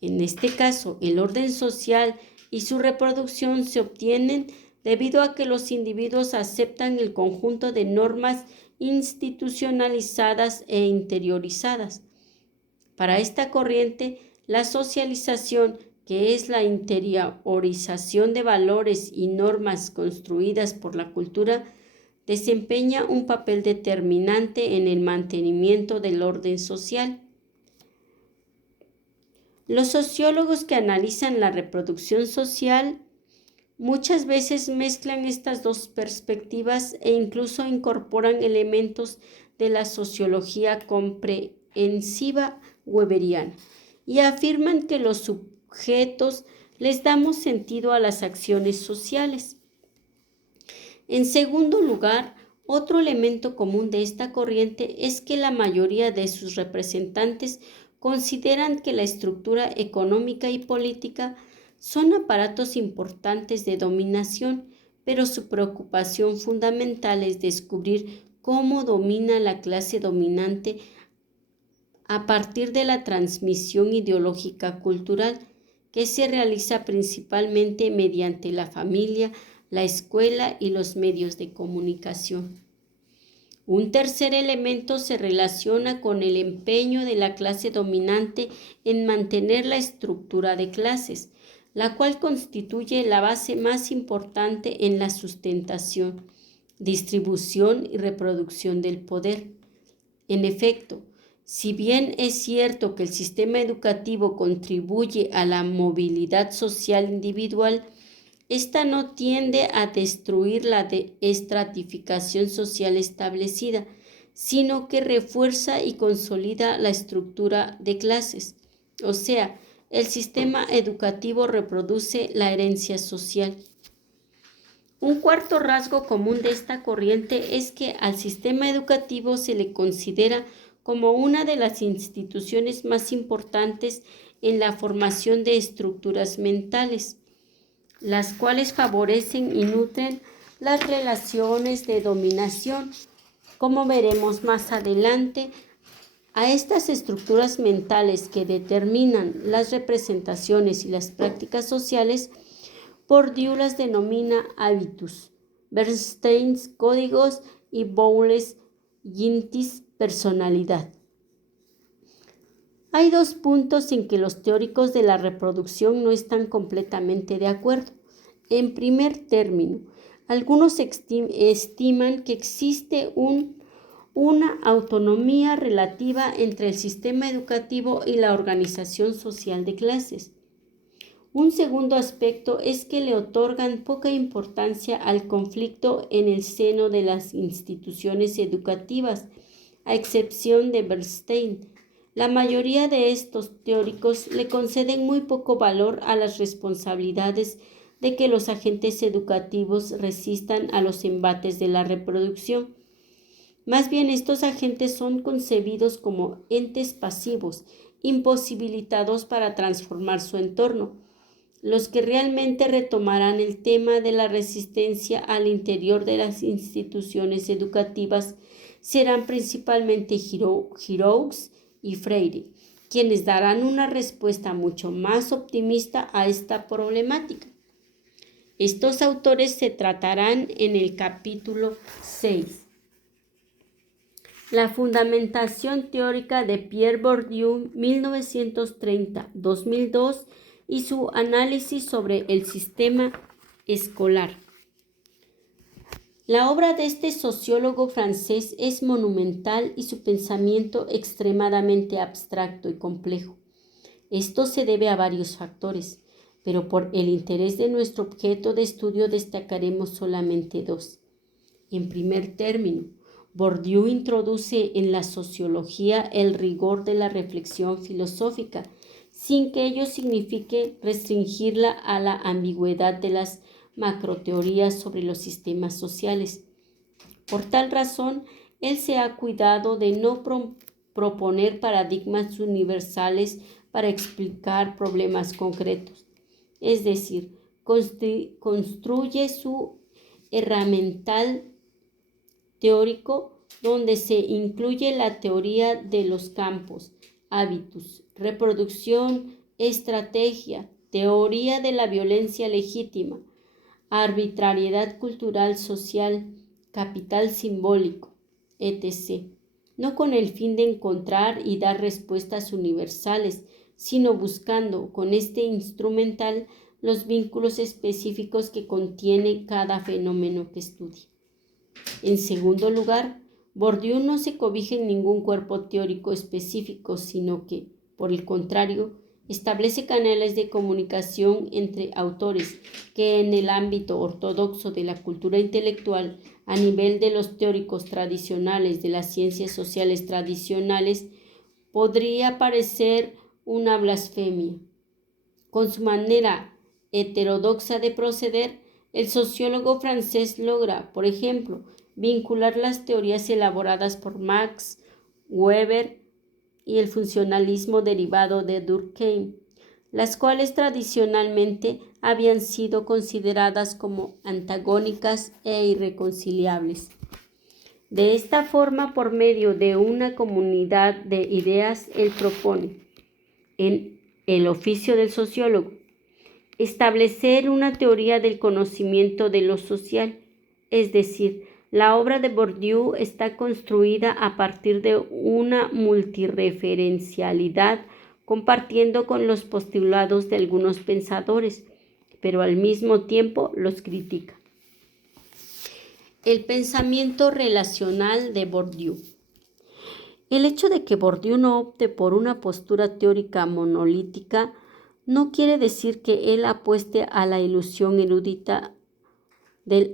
En este caso, el orden social y su reproducción se obtienen debido a que los individuos aceptan el conjunto de normas institucionalizadas e interiorizadas. Para esta corriente, la socialización, que es la interiorización de valores y normas construidas por la cultura, desempeña un papel determinante en el mantenimiento del orden social. Los sociólogos que analizan la reproducción social muchas veces mezclan estas dos perspectivas e incluso incorporan elementos de la sociología comprensiva weberiana y afirman que los sujetos les damos sentido a las acciones sociales. En segundo lugar, otro elemento común de esta corriente es que la mayoría de sus representantes consideran que la estructura económica y política son aparatos importantes de dominación, pero su preocupación fundamental es descubrir cómo domina la clase dominante a partir de la transmisión ideológica cultural que se realiza principalmente mediante la familia, la escuela y los medios de comunicación. Un tercer elemento se relaciona con el empeño de la clase dominante en mantener la estructura de clases, la cual constituye la base más importante en la sustentación, distribución y reproducción del poder. En efecto, si bien es cierto que el sistema educativo contribuye a la movilidad social individual, esta no tiende a destruir la estratificación social establecida, sino que refuerza y consolida la estructura de clases. O sea, el sistema educativo reproduce la herencia social. Un cuarto rasgo común de esta corriente es que al sistema educativo se le considera como una de las instituciones más importantes en la formación de estructuras mentales, las cuales favorecen y nutren las relaciones de dominación. Como veremos más adelante, a estas estructuras mentales que determinan las representaciones y las prácticas sociales, Bourdieu las denomina hábitus, Bernstein códigos y Bowles-Gintis personalidad. Hay dos puntos en que los teóricos de la reproducción no están completamente de acuerdo. En primer término, algunos estiman que existe una autonomía relativa entre el sistema educativo y la organización social de clases. Un segundo aspecto es que le otorgan poca importancia al conflicto en el seno de las instituciones educativas, a excepción de Bernstein. La mayoría de estos teóricos le conceden muy poco valor a las responsabilidades de que los agentes educativos resistan a los embates de la reproducción. Más bien, estos agentes son concebidos como entes pasivos, imposibilitados para transformar su entorno. Los que realmente retomarán el tema de la resistencia al interior de las instituciones educativas serán principalmente Giroux y Freire, quienes darán una respuesta mucho más optimista a esta problemática. Estos autores se tratarán en el capítulo 6. La fundamentación teórica de Pierre Bourdieu, 1930-2002, y su análisis sobre el sistema escolar. La obra de este sociólogo francés es monumental y su pensamiento extremadamente abstracto y complejo. Esto se debe a varios factores, pero por el interés de nuestro objeto de estudio destacaremos solamente dos. En primer término, Bourdieu introduce en la sociología el rigor de la reflexión filosófica, sin que ello signifique restringirla a la ambigüedad de las macroteorías sobre los sistemas sociales. Por tal razón, él se ha cuidado de no proponer paradigmas universales para explicar problemas concretos. Es decir, construye su herramental teórico donde se incluye la teoría de los campos, hábitus, reproducción, estrategia, teoría de la violencia legítima, arbitrariedad cultural social, capital simbólico, etc., no con el fin de encontrar y dar respuestas universales, sino buscando con este instrumental los vínculos específicos que contiene cada fenómeno que estudia. En segundo lugar, Bourdieu no se cobija en ningún cuerpo teórico específico, sino que, por el contrario, establece canales de comunicación entre autores que en el ámbito ortodoxo de la cultura intelectual, a nivel de los teóricos tradicionales de las ciencias sociales tradicionales, podría parecer una blasfemia. Con su manera heterodoxa de proceder, el sociólogo francés logra, por ejemplo, vincular las teorías elaboradas por Max Weber y el funcionalismo derivado de Durkheim, las cuales tradicionalmente habían sido consideradas como antagónicas e irreconciliables. De esta forma, por medio de una comunidad de ideas, él propone, en el oficio del sociólogo, establecer una teoría del conocimiento de lo social, es decir, la obra de Bourdieu está construida a partir de una multireferencialidad, compartiendo con los postulados de algunos pensadores, pero al mismo tiempo los critica. El pensamiento relacional de Bourdieu. El hecho de que Bourdieu no opte por una postura teórica monolítica no quiere decir que él apueste a la ilusión erudita del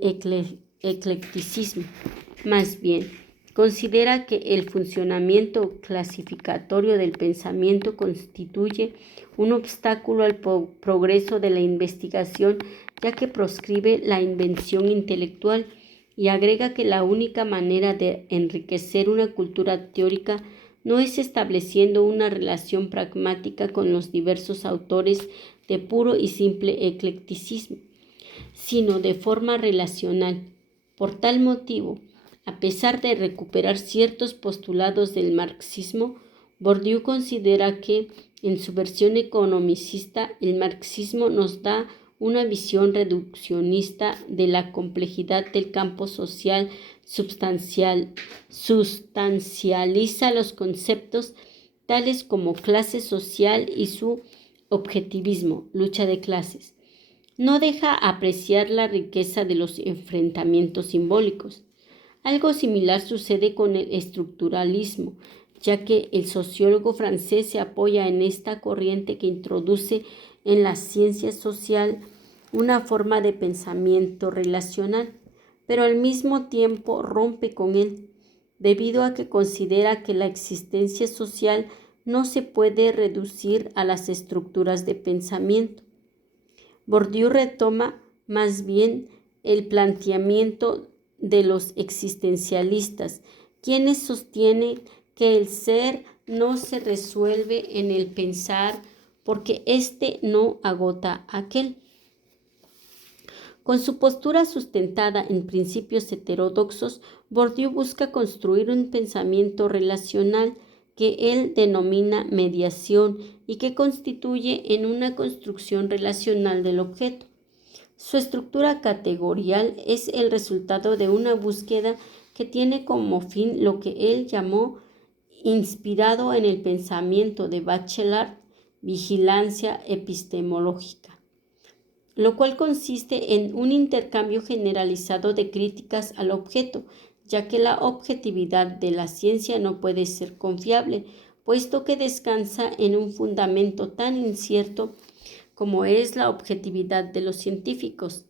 eclecticismo. Más bien, considera que el funcionamiento clasificatorio del pensamiento constituye un obstáculo al progreso de la investigación, ya que proscribe la invención intelectual, y agrega que la única manera de enriquecer una cultura teórica no es estableciendo una relación pragmática con los diversos autores de puro y simple eclecticismo, sino de forma relacional. Por tal motivo, a pesar de recuperar ciertos postulados del marxismo, Bourdieu considera que, en su versión economicista, el marxismo nos da una visión reduccionista de la complejidad del campo social, sustancializa los conceptos tales como clase social y su objetivismo, lucha de clases. No deja apreciar la riqueza de los enfrentamientos simbólicos. Algo similar sucede con el estructuralismo, ya que el sociólogo francés se apoya en esta corriente que introduce en la ciencia social una forma de pensamiento relacional, pero al mismo tiempo rompe con él, debido a que considera que la existencia social no se puede reducir a las estructuras de pensamiento. Bourdieu retoma más bien el planteamiento de los existencialistas, quienes sostienen que el ser no se resuelve en el pensar porque éste no agota aquel. Con su postura sustentada en principios heterodoxos, Bourdieu busca construir un pensamiento relacional que él denomina mediación y que constituye en una construcción relacional del objeto. Su estructura categorial es el resultado de una búsqueda que tiene como fin lo que él llamó, inspirado en el pensamiento de Bachelard, vigilancia epistemológica, lo cual consiste en un intercambio generalizado de críticas al objeto, ya que la objetividad de la ciencia no puede ser confiable, puesto que descansa en un fundamento tan incierto como es la objetividad de los científicos.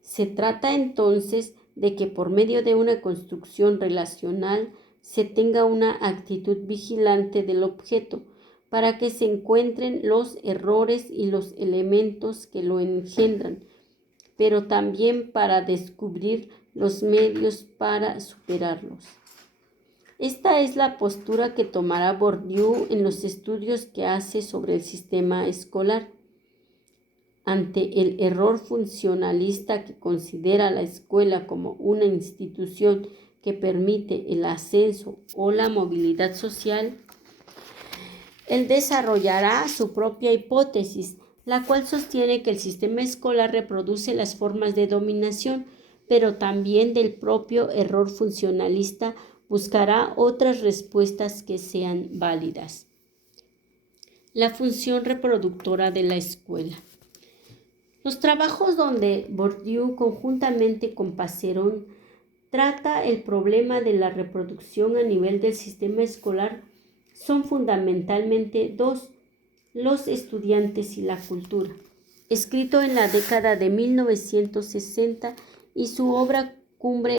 Se trata entonces de que por medio de una construcción relacional se tenga una actitud vigilante del objeto, para que se encuentren los errores y los elementos que lo engendran, pero también para descubrir los medios para superarlos. Esta es la postura que tomará Bourdieu en los estudios que hace sobre el sistema escolar. Ante el error funcionalista que considera la escuela como una institución que permite el ascenso o la movilidad social, él desarrollará su propia hipótesis, la cual sostiene que el sistema escolar reproduce las formas de dominación, pero también del propio error funcionalista buscará otras respuestas que sean válidas. La función reproductora de la escuela. Los trabajos donde Bourdieu, conjuntamente con Passeron, trata el problema de la reproducción a nivel del sistema escolar son fundamentalmente dos: los estudiantes y la cultura, escrito en la década de 1960, y su obra cumbre